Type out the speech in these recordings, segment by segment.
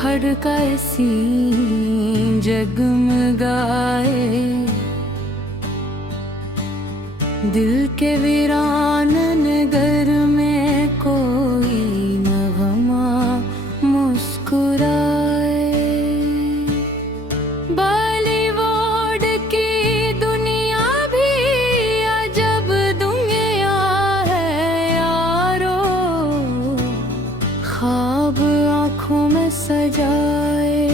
फड़का सी जगमगाए, दिल के वीरान नगर में कोई नगमा मुस्कुराए। बॉलीवुड की दुनिया भी अजब दुनिया है यारो, ख्वाब आँखों में सजाए,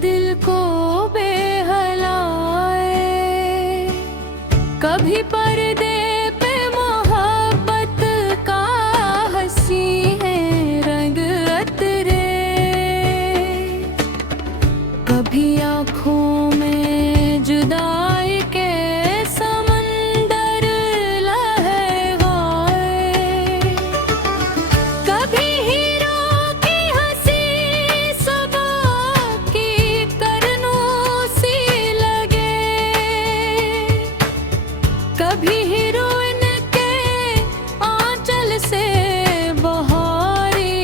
दिल को कभी पर्दे पे मोहब्बत का हंसी है रंग अतरे, कभी आँखों में जुदाई के समंदर लहराए, कभी हीरो की हंसी सुबह की करनों सी लगे, कभी हीरोइन के आंचल से बहारी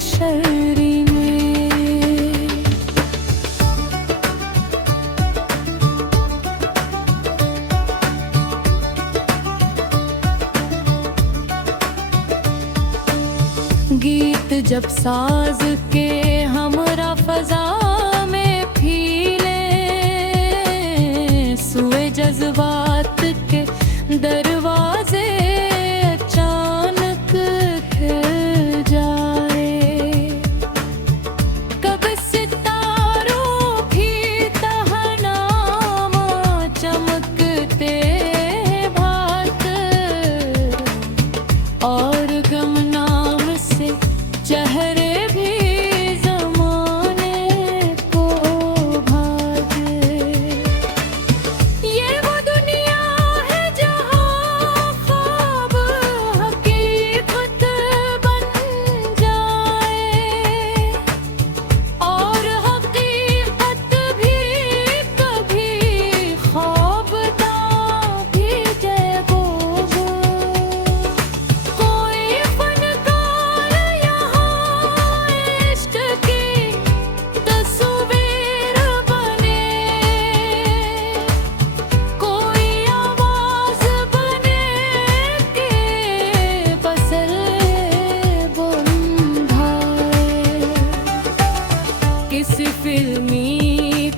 शहरी में। गीत जब साज के हमरा फजा में फीले, सुए जज्बात के दरवाजे अचानक खुल जाए, कब सितारों की तहनामा चमकते भात, और गमनाम से चेहरे भी जमाने को भागे। ये वो दुनिया है जहाँ ख्वाब हकीकत बन जाए, और हकीकत भी कभी ख्वाब ना भीगे गोगो। कोई फनकार यहाँ इश्क की तस्वीर बने, कोई आवाज बने के पसले बंधाए, किसी फिल्मी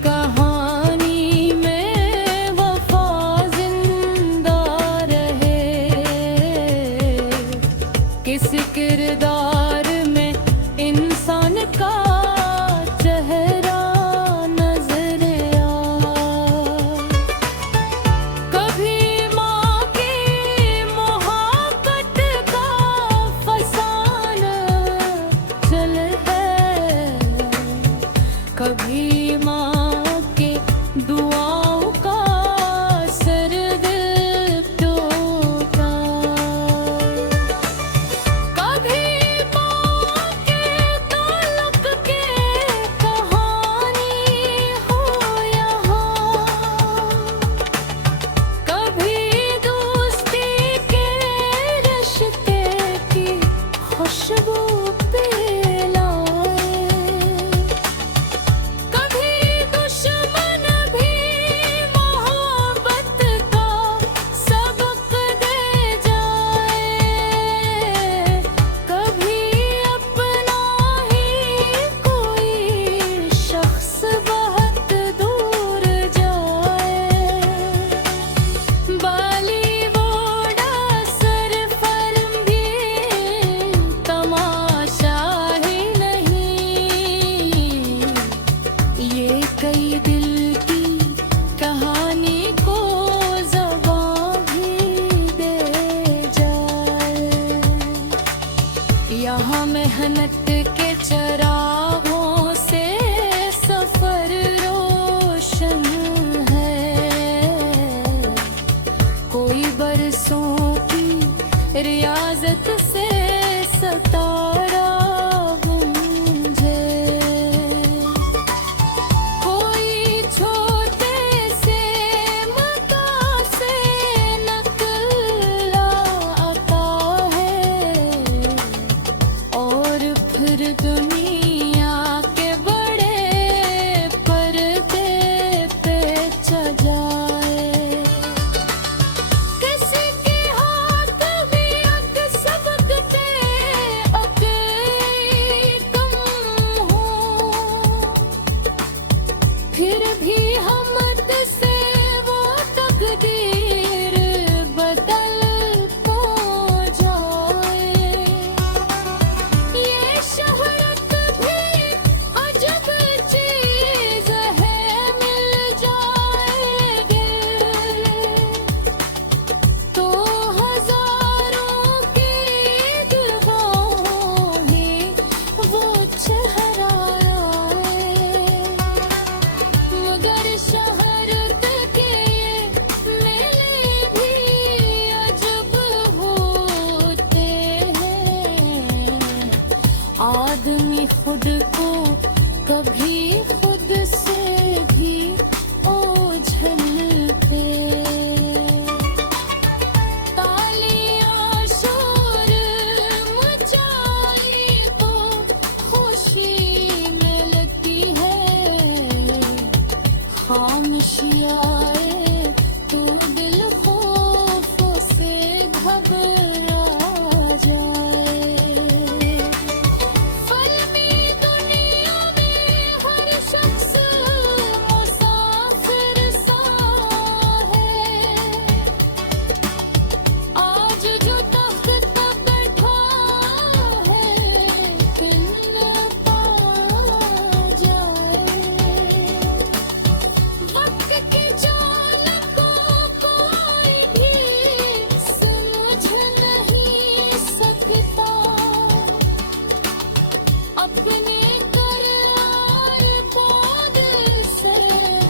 कहानी में वफा जिंदा रहे, किसी किरदार में इंसान का चेहरा नजर आए, कभी माँ की मोहब्बत का फसाना चले है, कभी माँ के दुआओं का असर दिल टूटा, कभी माँ के ताल्लुक के कहानी हो यहाँ, कभी दोस्ती के रिश्ते की खुशबू पिलाए, कभी दुश्मन भी मोहब्बत का सबक दे जाए, कभी अपना ही कोई शख्स बहुत दूर जाए। बॉलीवुड असर फिल्म भी तमाशा ही नहीं, ये कई दिल की कहानी को ज़बां भी दे जाए। यहाँ मेहनत के चरागों से सफर रोशन है, कोई बरसों की रियाजत से सतारा गूंजे, कोई फिर भी हमत से वो तकदीर बदल को जाए। ये शोहरत भी अजब चीज है, मिल जाएगी तो हजारों की दुआओं ही वो चेहरा आए। मगर शोहरत के मेले भी अजब होते हैं। आदमी खुद को कभी खुद से भी ओझलते। तालियां शोर मचाई तो खुशी मिलती है, खामोशी आए तो दिल खौफों से घबरा जाए। फलमी दुनिया में हर शख्स मुसाफिर सा है। आज जो तख्त पर बैठा है, कल पा जाए। वक्त की चाल को कोई भी समझ नहीं सकता। अपने करार पौध से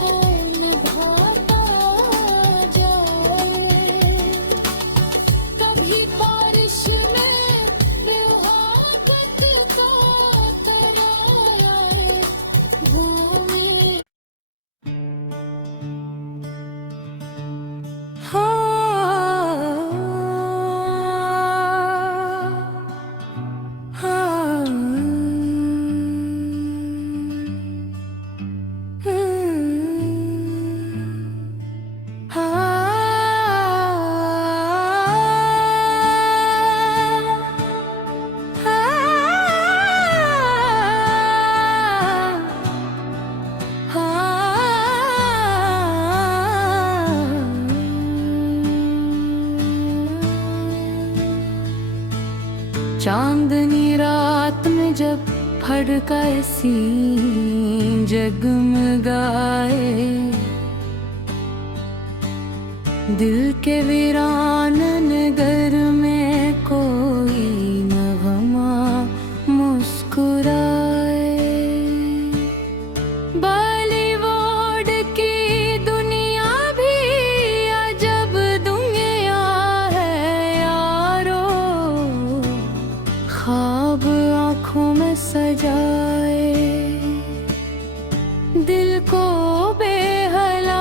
वो निभाता जाए। कभी बारिश में बेवहाबत का तराए भूमि। चांदनी रात में जब फड़का सी जगमगाए, दिल के वीरान नगर में कोई नगमा मुस्कुराए। बॉलीवुड की दुनिया भी अजब दुनिया है यारो। ख्वाब आँखों में सजाए, दिल को बेहलाए।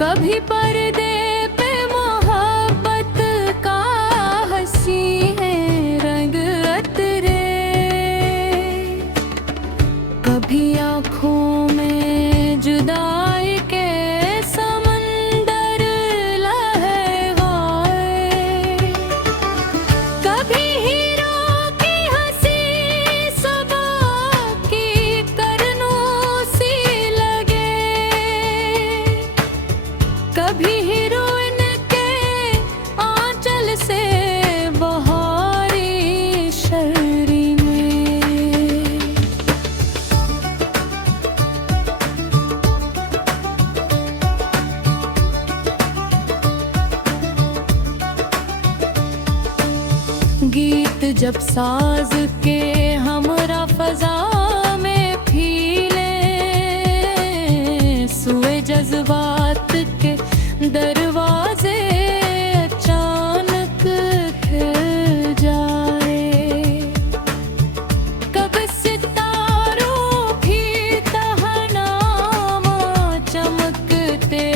कभी पर्दे पे मोहब्बत का हंसी है रंग अतरे, कभी आँखों में जुदाई के समंदर लहराए। कभी हीरो की हंसी सबा की करनों सी लगे, कभी हीरोइन के आंचल से बहारी शहरी में। गीत जब साज के हमरा फजा में फीले, सुए जज्बात के दरवाजे अचानक खुल जाए। कब सितारों की तहनामा चमकते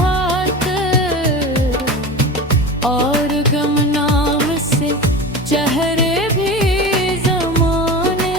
भात, और गमनाम से चेहरे भी ज़माने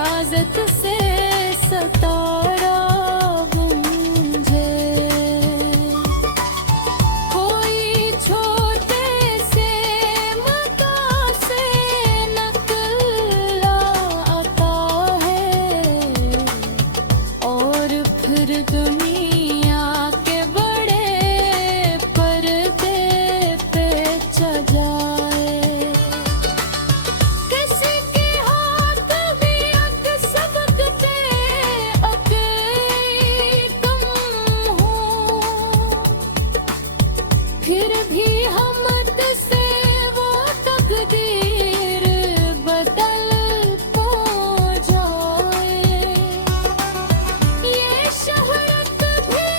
रियाजत से सतारा गूंजे। कोई छोटे से मकान से नकला आता है और फिर दुनिया के बड़े पर्दे पे सजाए। किसी के हाथ भी अक सबकते अके तुम हो, फिर भी हमत से वो तकदीर बदल को जाए। ये शहरत भी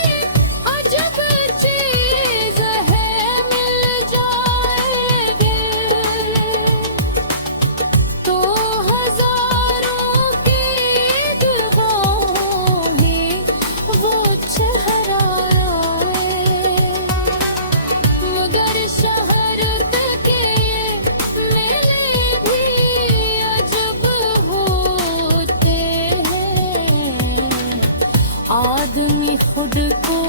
अजब चीज है, मिल जाएगी तो हजारों की दुआओं ही वो चेहरा आए। मगर शहरत के ये मेले भी अजब होते हैं। आदमी खुद को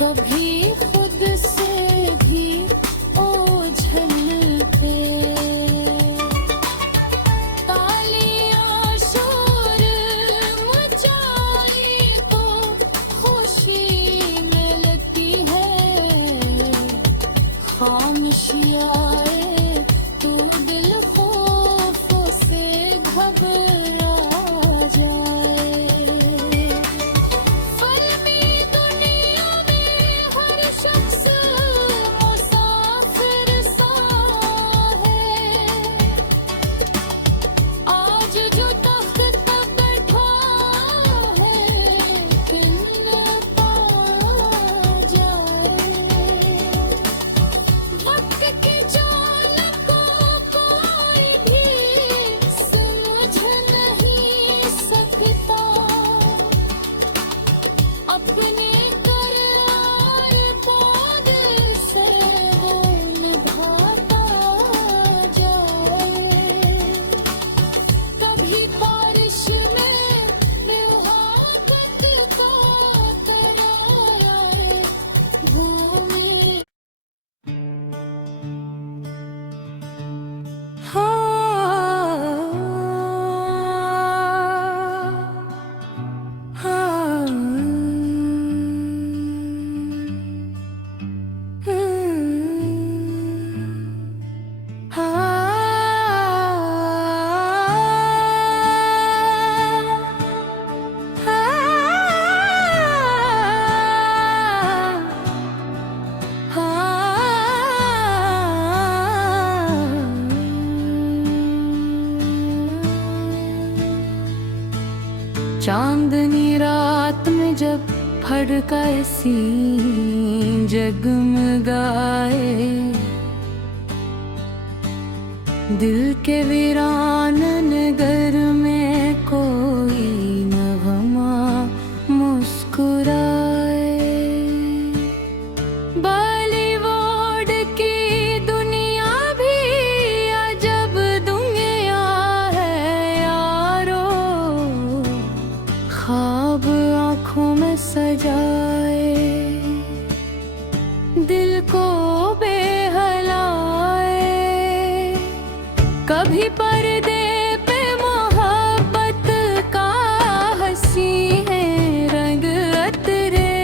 कभी खुद से भी ओझलते। तालियां शोर मचाई तो खुशी मिलती है, खामोशी आए तो दिल खौफों से घबरा जाए। फिल्मी दुनिया में हर शख्स मुसाफिर सा है। आज जो तख्त पर बैठा है किन पा जाए। वक्त की चाल को कोई भी समझ नहीं सकता, अपने करार पौध से वो निभाता जाए। कभी बारिश में मोहब्बत का तराया भूमि। चांदनी रात में जब फड़का सी जगमगाए, दिल के वीरान नगर में कोई नगमा मुस्कुराए। बॉलीवुड की दुनिया भी अजब दुनिया है यारो, ख्वाब आँखों में सजाए, दिल को बेहलाए। कभी पर्दे पे मोहब्बत का हंसी है रंग अतरे,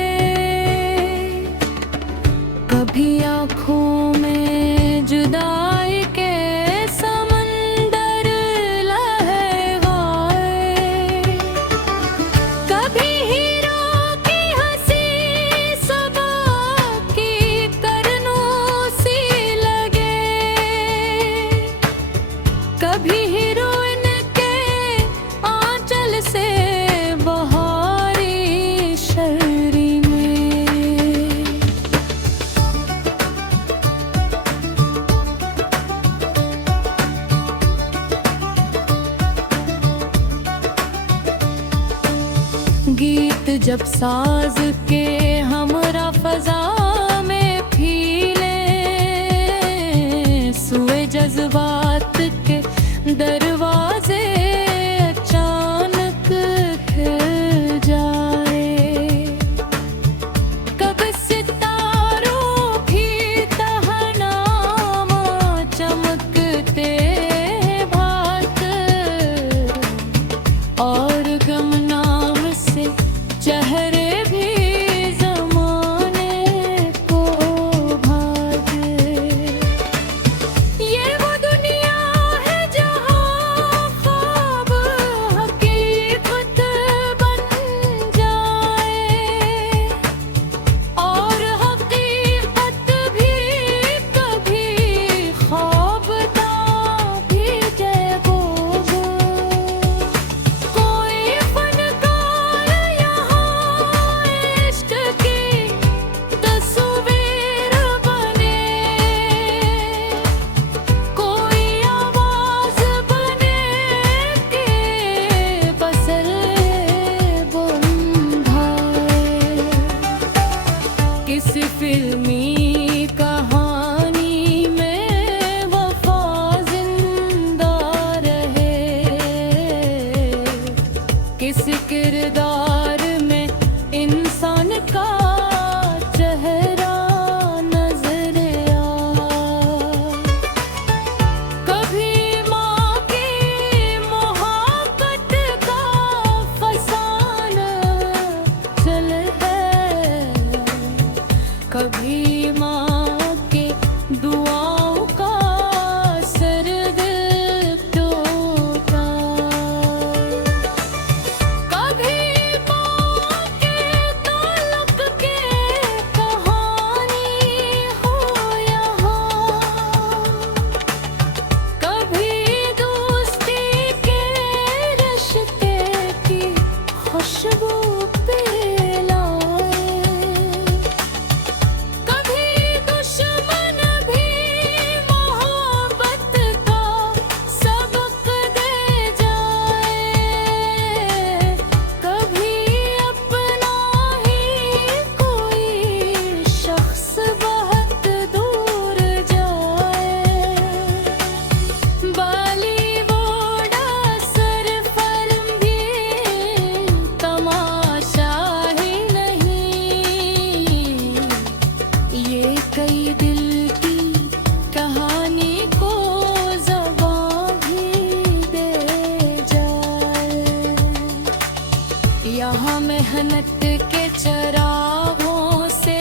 कभी आँखों में जुदाई के समंदर लहराए। कभी हीरो की हंसी सबा की करनों सी लगे, कभी हीरोइन के आंचल से बहारी शहरी में। गीत जब साज के हमरा फजा में फीले, सुए जज्बात के दरवाजे अचानक दुआओं का असर दिल पे होता। कभी माँ के ताल्लुक के कहानी हो यहाँ, कभी दोस्ती के रिश्ते की खुशबू पिलाए, कभी दुश्मन भी मोहब्बत का सबक दे जाए, कभी अपना ही कोई शख्स बहुत दूर जाए। बॉलीवुड असर फिल्म भी तमाशा ही नहीं, ये कई दिल की कहानी को ज़बां भी दे जाए। यहाँ मेहनत के चरागों से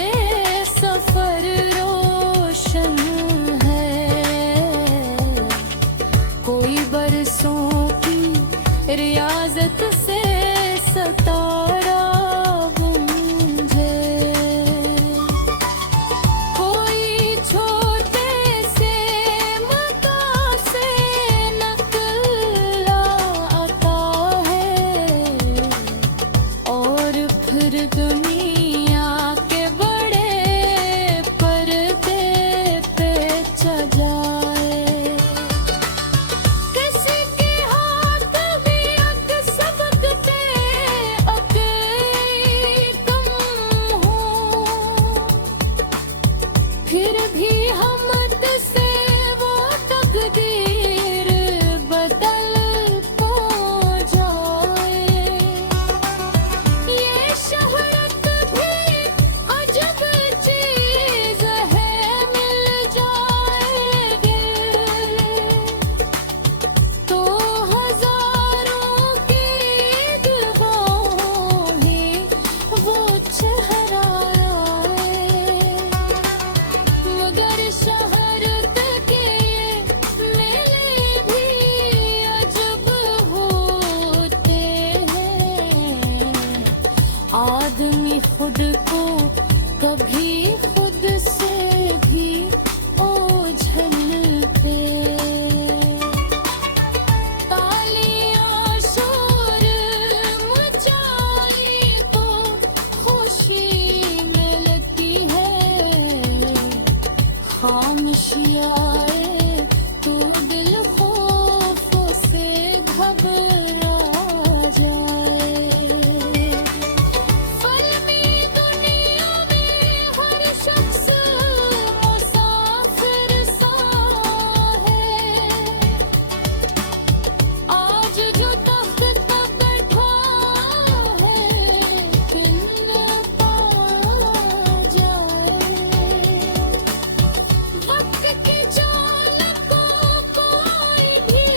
सफर रोशन है, कोई बरसों की रियाजत से सतारा गूंजे, कोई छोटे से मकान से नकला आता है, और फिर दुनिया के बड़े पर्दे पे सजाए। किसी के हाथ भी अग सबकते अके कम हो, फिर भी हमत से वो तकदीर बदल पो जाए। ये शोहरत भी अजब चीज है, मिल जाएगी तो हजारों की दुआओं ही वो चेहरा आए, मगर शोहरत के मेले भी अजब होते हैं। आदमी खुद को कभी खुद से भी ओझलते, तालियां शोर मचाई तो खुशी मिलती है, खामोशी आए तो दिल खौफों से घबरा जाए। फिल्मी दुनिया में हर शख्स मुसाफिर सा है, आज जो तख्त तब बैठा है कल पा जाए। वक्त की चाल को कोई भी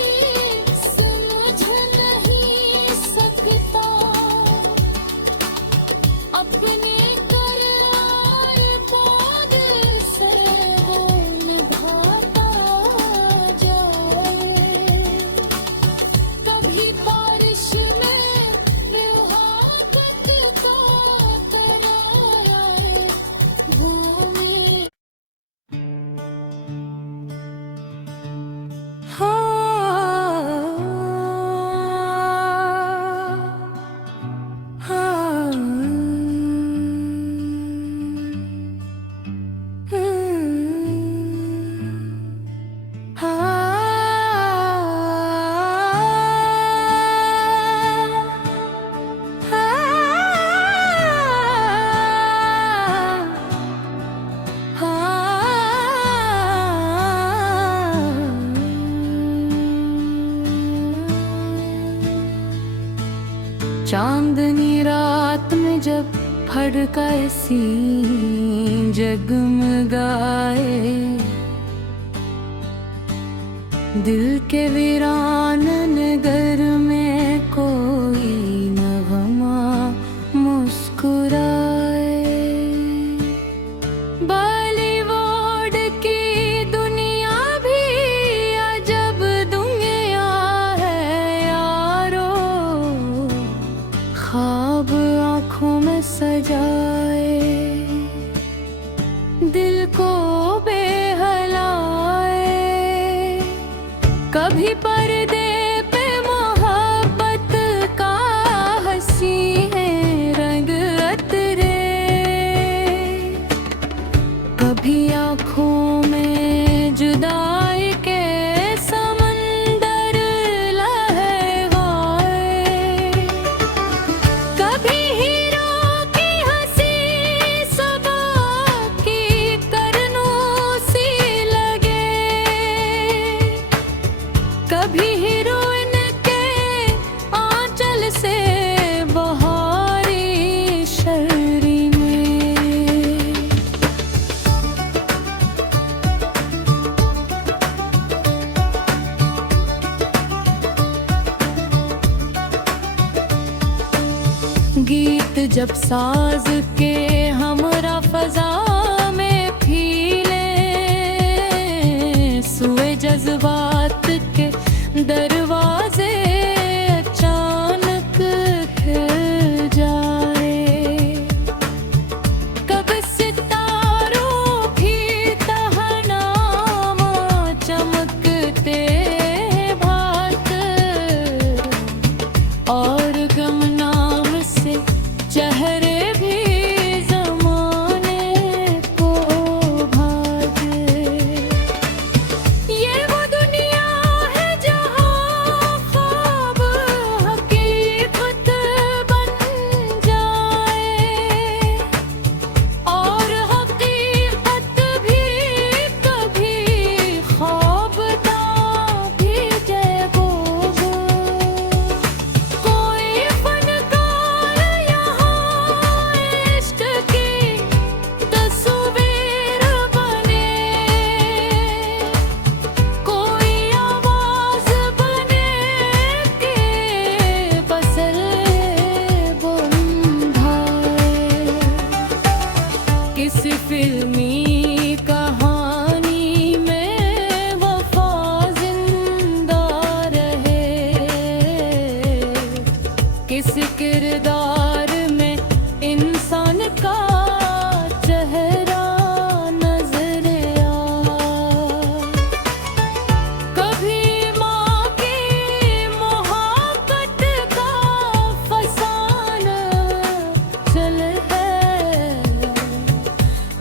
समझ नहीं सकता, अपने कर आए बाद से वो निभाता जाए। कभी बारिश में मोहब्बत का तराया भूमि। चांदनी रात में जब फड़का सी जगमगाए, दिल के वीरान नगर में कोई नगमा मुस्कुराए। बॉलीवुड की कभी पर्दे पे मोहब्बत का हंसी है रंग अतरे, कभी आँखों में जुदाई के समंदर लहराए, कभी हीरो की हंसी सबा की करनों सी लगे, कभी हीरोइन के आंचल से बहारी शहरी में। गीत जब साज के हमरा फजा में फीले, सुए जज्बात के दरवाजे अचानक खुल जाए, कब सितारों की तहनामा चमकते भात और गमनाम से चेहरे भी ज़माने को भागे। ये वो दुनिया है जहाँ ख्वाब हकीकत बन जाए और हकीकत भी कभी ख्वाब ना भी जगो। कोई फनकार यहाँ इश्क की तस्वीर बने, कोई आवाज बने के बसले बंधाए, किसी फिल्मी कहानी में वफा जिंदा रहे, किसी किरदार में इंसान का चेहरा नजर आए, कभी माँ की मोहब्बत का फसाना चल है,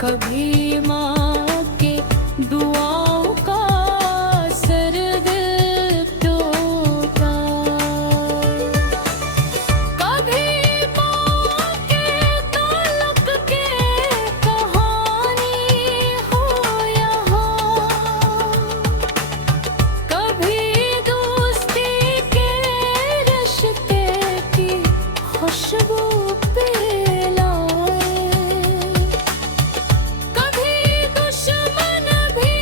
कभी माँ के दुआओं का असर दिल टूटा, कभी माँ के ताल्लुक के कहानी हो यहाँ, कभी दोस्ती के रिश्ते की खुशबू पिलाए, कभी दुश्मन भी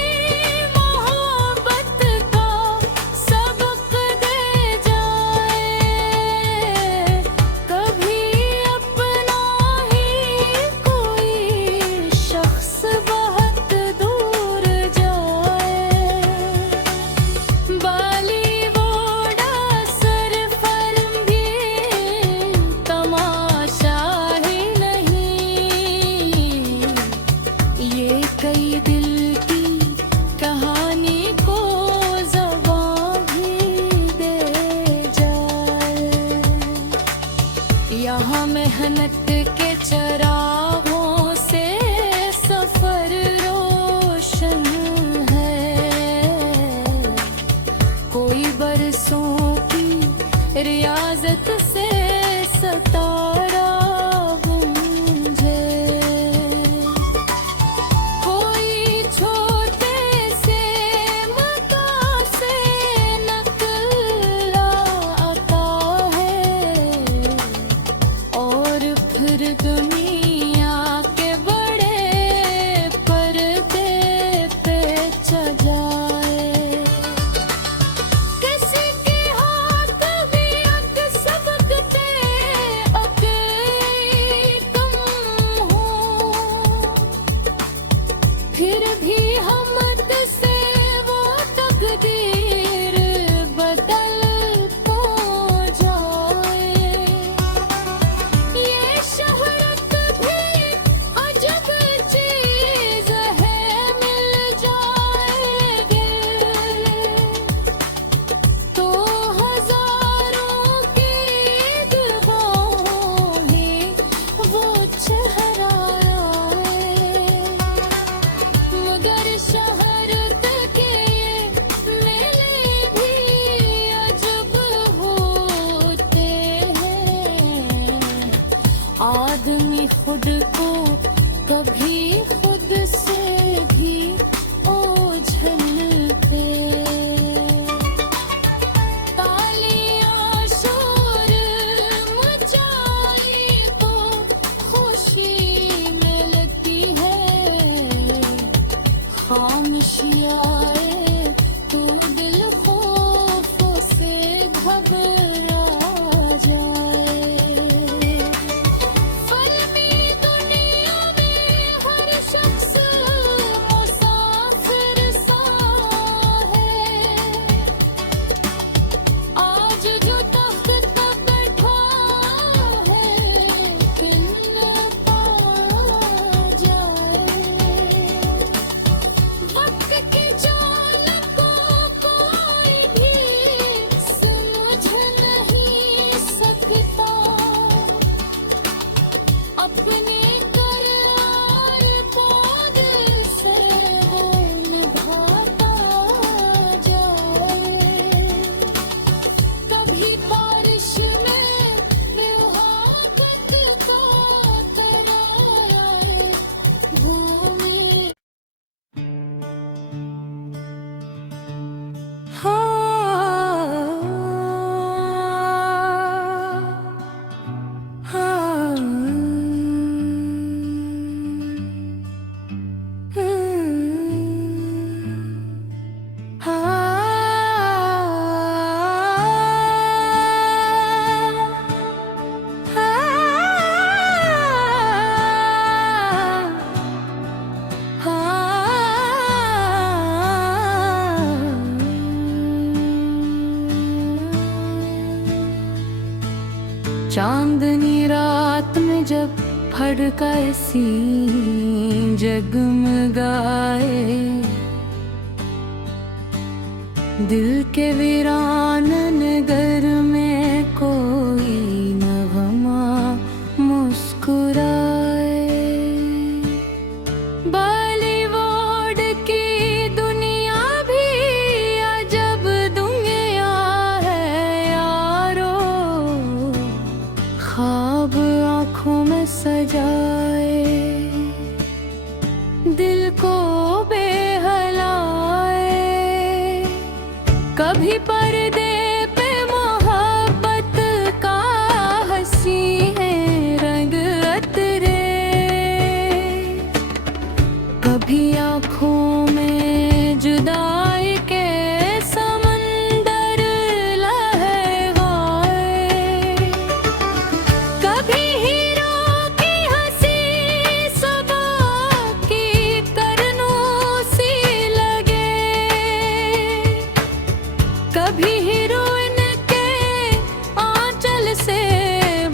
मोहब्बत का सबक दे जाए, कभी अपना ही कोई शख्स बहुत दूर जाए, बॉलीवुड असर फिल्म भी तमाशा ही नहीं, ये कई दिल की कहानी को ज़बान भी दे जाए। यहाँ मेहनत के चरागों से सफर रोशन है, कोई बरसों की रियाजत से सतारा गूंजे, कोई छोटे से मकान से नकल आता है और फिर दुनिया के बड़े पर्दे पे सजाए, किसी के हाथ भी अग सबकते जाए तो दिल खौफ से घबरा जाए। फर्मी दुनिया में हर शख्स मुसाफिर सा है। आज जो तख्त पर बैठा है फिर न पा जाए। वक्त की चाल को कोई भी समझ नहीं सकता। अपने करार बोझ से वो निभाता जाए। कभी बारिश में मोहब्बत का तराए भूमि। चांदनी रात में जब फड़काए सी जगमगाए। दिल के वीरान नगर में कोई नगमा मुस्कुराए। बॉलीवुड की दुनिया भी अजब दुनिया है यारो। ख्वाब आँखों में सजाए दिल को बेहलाए। कभी पर्दे पे मोहब्बत का हंसी है रंग अतरे। कभी आँखों में जुदाई के समंदर लहराए। कभी हीरो की हंसी सुबह की करनों सी लगे। कभी हीरोइन के आंचल से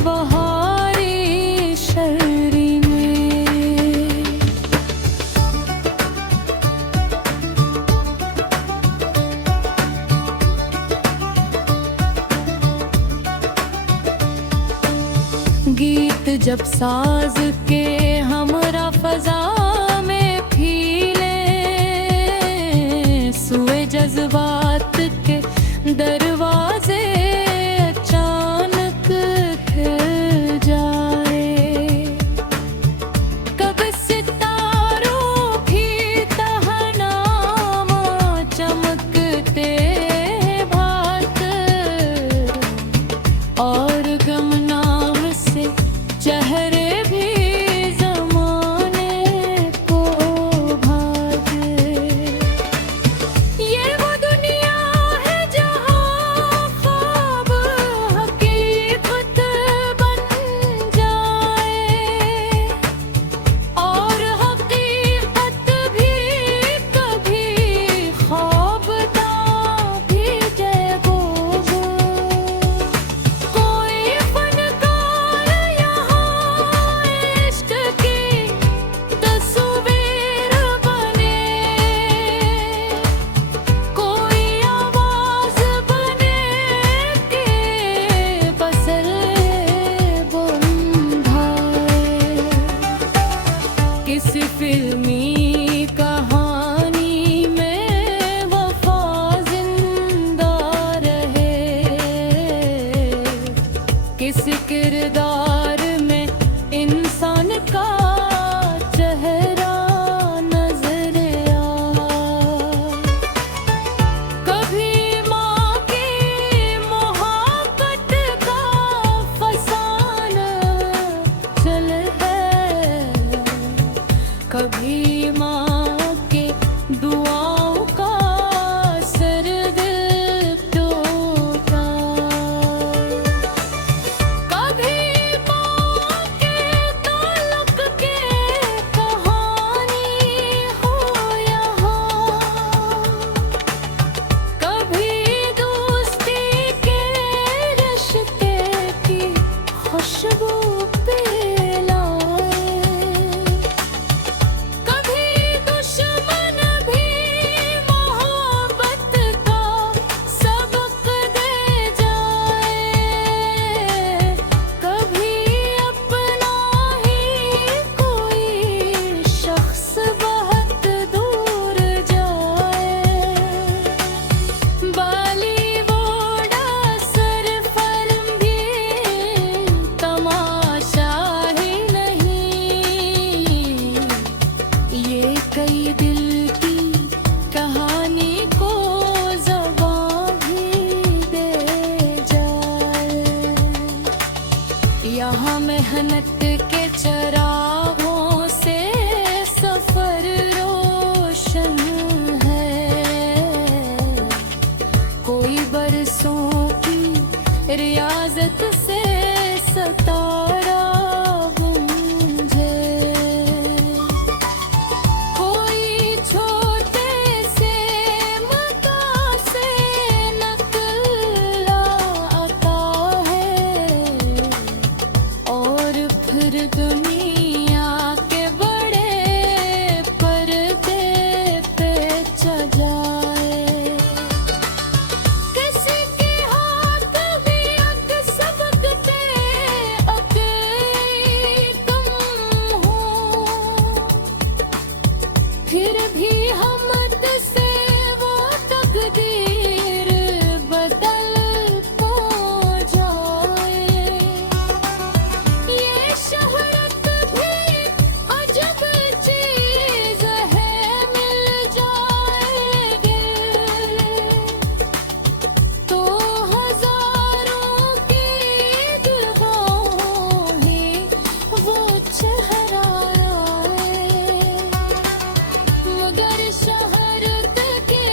बहारी शहरी में। गीत जब साज के हमरा फजा में फीले। सुए जज्बात के दरवाजे अचानक खुल जाए। कब सितारों की तहनामा चमकते भात और गमनाम से चेहरे भी ज़माने रियाजत से सतारा गूंजे। कोई छोटे से मकान से नकला आता है और फिर दुनिया के बड़े पर्दे पे सजाए। किसी के हाथ भी अग सबकते अके कम हो, फिर भी हमत से वो तकदीर बदल हो जाए। ये शोहरत भी अजब चीज है, मिल जाएगी तो हजारों की दुआओं ही वो चेहरा आए। मगर शोहरत के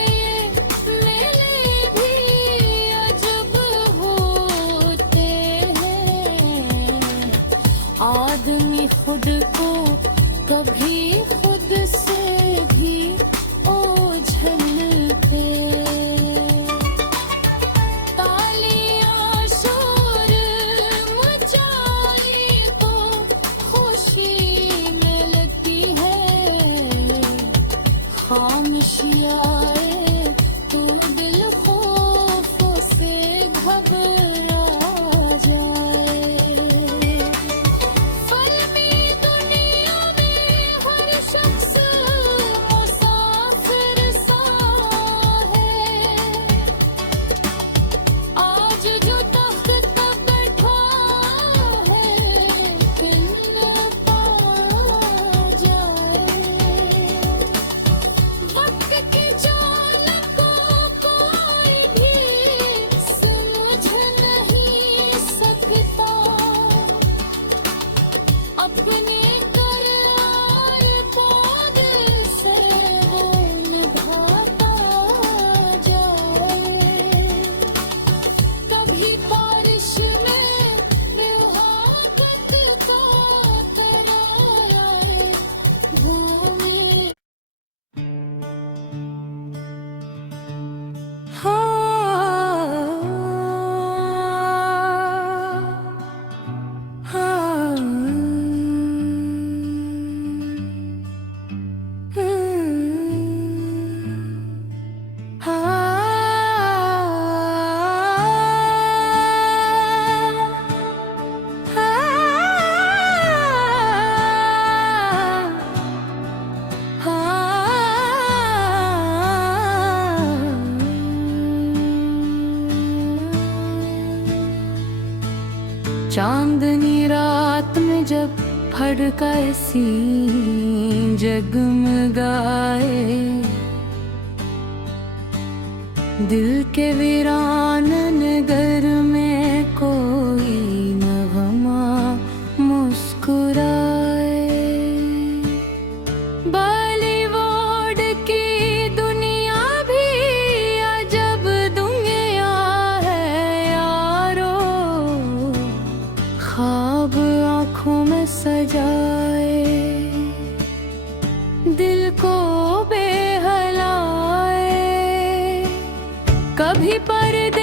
मेले भी अजब होते हैं। आदमी खुद को कभी खुद से भी ओझलते। तालियां शोर मचाई तो खुशी मिलती है, खामोशी आए तो दिल खौफों से घबरा जाए। फलमी दुनिया में हर शख्स मुसाफिर सा है। आज जो तख्त पर बैठा है कल पा जाए। वक्त की चाल को कोई भी समझ नहीं सकता, अपने करार को दिल से वो निभाता जाए। कभी बारिश में बेहाबत का तराए भूमि। चांदनी रात में जब फड़का सी जगमगाए, दिल के वीरान नगर में कोई नगमा मुस्कुराए। बॉलीवुड की दुनिया भी अजब दुनिया है यारो, ख्वाब आँखों में सजाए, दिल को बेहलाए। कभी पर्दे